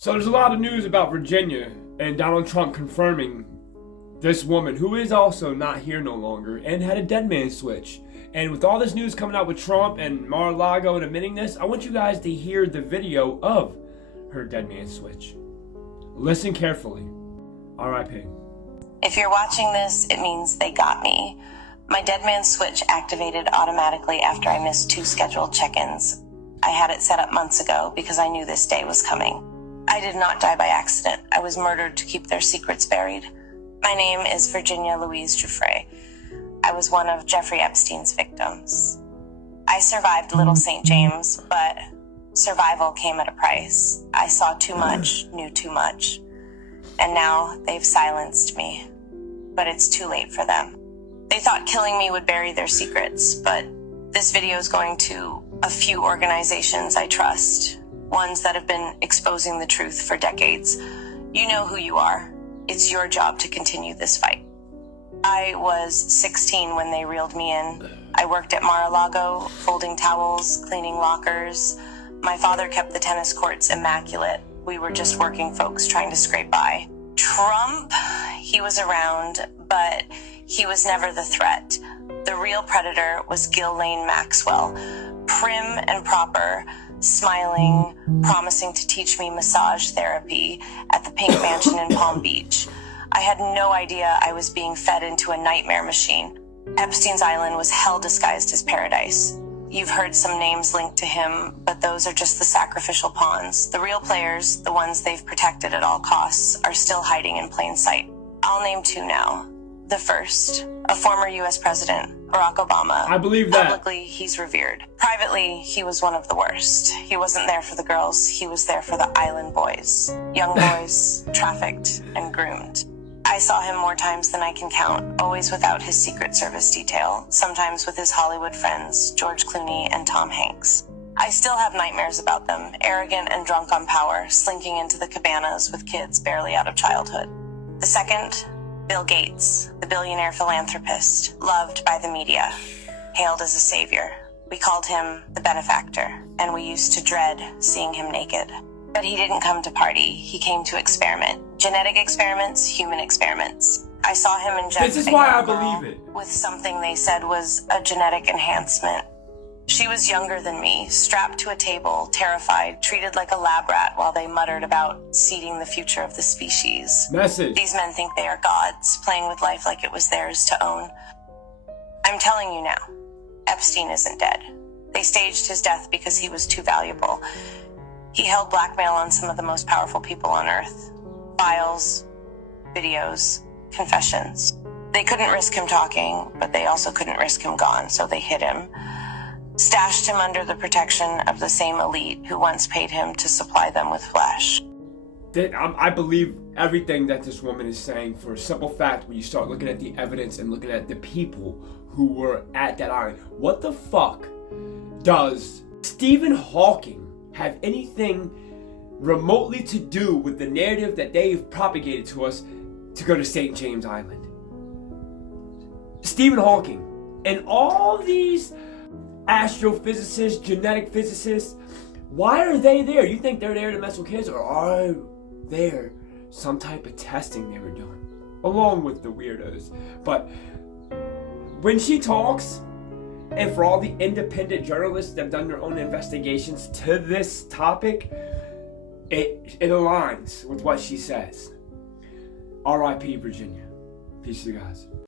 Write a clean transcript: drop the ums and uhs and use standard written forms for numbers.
So there's a lot of news about Virginia and Donald Trump confirming this woman, who is also not here no longer, and had a dead man switch. And with all this news coming out with Trump and Mar-a-Lago and admitting this, I want you guys to hear the video of her dead man switch. Listen carefully. R.I.P. If you're watching this, it means they got me. My dead man switch activated automatically after I missed 2 scheduled check-ins. I had it set up months ago because I knew this day was coming. I did not die by accident. I was murdered to keep their secrets buried. My name is Virginia Louise Guiffre. I was one of Jeffrey Epstein's victims. I survived Little St. James, but survival came at a price. I saw too much, knew too much, and now they've silenced me. But it's too late for them. They thought killing me would bury their secrets, but this video is going to a few organizations I trust, ones that have been exposing the truth for decades. You know who you are. It's your job to continue this fight. I was 16 when they reeled me in. I worked at Mar-a-Lago, folding towels, cleaning lockers. My father kept the tennis courts immaculate. We were just working folks trying to scrape by. Trump, he was around, but he was never the threat. The real predator was Ghislaine Maxwell, prim and proper, smiling, promising to teach me massage therapy at the Pink Mansion in Palm Beach. I had no idea I was being fed into a nightmare machine. Epstein's Island was hell disguised as paradise. You've heard some names linked to him, but those are just the sacrificial pawns. The real players, the ones they've protected at all costs, are still hiding in plain sight. I'll name 2 now. The first, a former U.S. president, Barack Obama. I believe that. Publicly, he's revered. Privately, he was one of the worst. He wasn't there for the girls, he was there for the island boys. Young boys, trafficked and groomed. I saw him more times than I can count, always without his Secret Service detail, sometimes with his Hollywood friends, George Clooney and Tom Hanks. I still have nightmares about them, arrogant and drunk on power, slinking into the cabanas with kids barely out of childhood. The second, Bill Gates, the billionaire philanthropist, loved by the media, hailed as a savior. We called him the benefactor, and we used to dread seeing him naked. But he didn't come to party, he came to experiment. Genetic experiments, human experiments. I saw him inject This is why I believe it. with something they said was a genetic enhancement. She was younger than me, strapped to a table, terrified, treated like a lab rat while they muttered about seeding the future of the species. Message. These men think they are gods, playing with life like it was theirs to own. I'm telling you now, Epstein isn't dead. They staged his death because he was too valuable. He held blackmail on some of the most powerful people on Earth. Files, videos, confessions. They couldn't risk him talking, but they also couldn't risk him gone, so they hid him. Stashed him under the protection of the same elite who once paid him to supply them with flesh. I believe everything that this woman is saying for a simple fact when you start looking at the evidence and looking at the people who were at that island. What the fuck does Stephen Hawking have anything remotely to do with the narrative that they've propagated to us to go to St. James Island? Stephen Hawking and all these astrophysicists, genetic physicists, why are they there? You think they're there to mess with kids, or are there some type of testing they were doing along with the weirdos? But when she talks, and for all the independent journalists that have done their own investigations to this topic, it aligns with what she says. R.I.P. Virginia. Peace to you guys.